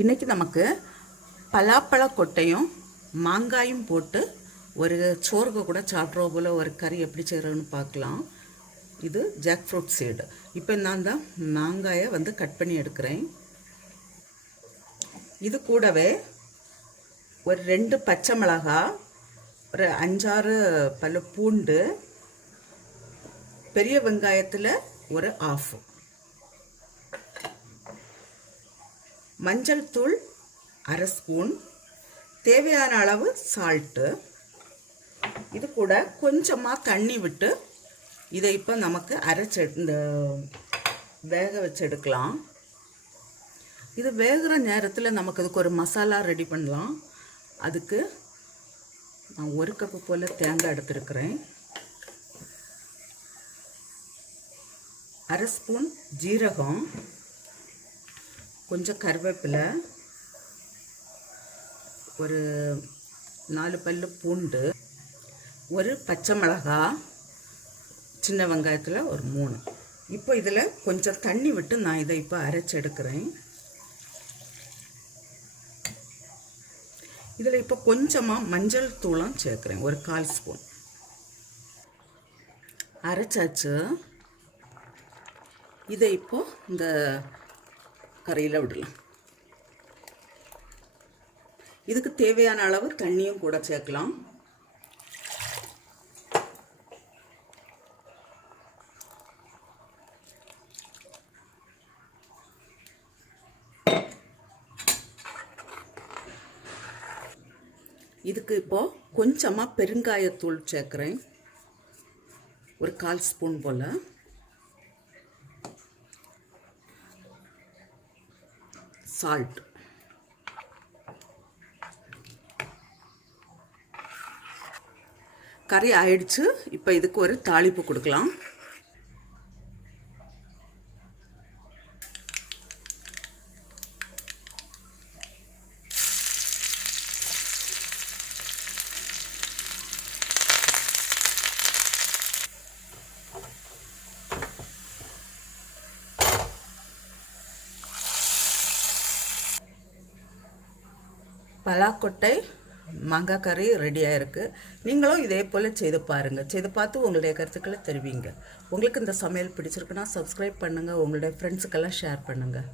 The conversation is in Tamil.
இன்றைக்கி நமக்கு பலாப்பழ கொட்டையும் மாங்காயும் போட்டு ஒரு சோறுக்கு கூட சாப்பிட்றோம் போல் ஒரு கறி எப்படி செய்கிறோன்னு பார்க்கலாம். இது ஜாக் ஃப்ரூட் சீடு. இப்போ நான் தான் மாங்காயை கட் பண்ணி எடுக்கிறேன். இது கூடவே ஒரு 2 பச்சை மிளகாய், ஒரு 5-6 பல்லு பூண்டு, பெரிய வெங்காயத்தில் ஒரு ஆஃப், மஞ்சள் தூள் 1/2 ஸ்பூன், தேவையான அளவு சால்ட்டு. இது கூட கொஞ்சமாக தண்ணி விட்டு இதை இப்போ நமக்கு இந்த வேக வச்சு எடுக்கலாம். இது வேகிற நேரத்தில் நமக்கு அதுக்கு ஒரு மசாலா ரெடி பண்ணலாம். அதுக்கு நான் 1 கப்பு போல் தேங்காய் எடுத்துருக்கிறேன், 1/2 ஸ்பூன் ஜீரகம், கொஞ்சம் கருவேப்பிலை, ஒரு 4 பல்லு பூண்டு, ஒரு பச்சை மிளகாய், சின்ன வெங்காயத்தில் ஒரு 3. இப்போ இதில் கொஞ்சம் தண்ணி விட்டு நான் இதை இப்போ அரைச்சி எடுக்கிறேன். இதில் இப்போ கொஞ்சமாக மஞ்சள் தூளும் சேர்க்குறேன், ஒரு 1/4 ஸ்பூன். அரைச்சாச்சு. இதை இப்போ இந்த கறியில் விடலாம். இதுக்கு தேவையான அளவு தண்ணியும் கூட சேர்க்கலாம். இதுக்கு இப்போ கொஞ்சமாக பெருங்காயத்தூள் சேர்க்குறேன், ஒரு 1/4 ஸ்பூன் போல். சால்ட், கறி ஆயிடுச்சு. இப்போ இதுக்கு ஒரு தாளிப்பு கொடுக்கலாம். பலாக்கொட்டை மாங்காய் கறி ரெடியாக இருக்குது. நீங்களும் இதே போல் செய்து பாருங்கள். செய்து பார்த்து உங்களுடைய கருத்துக்களை தெரிவிங்க. உங்களுக்கு இந்த சமையல் பிடிச்சிருக்குன்னா சப்ஸ்கிரைப் பண்ணுங்கள், உங்களுடைய ஃப்ரெண்ட்ஸுக்கெல்லாம் ஷேர் பண்ணுங்கள்.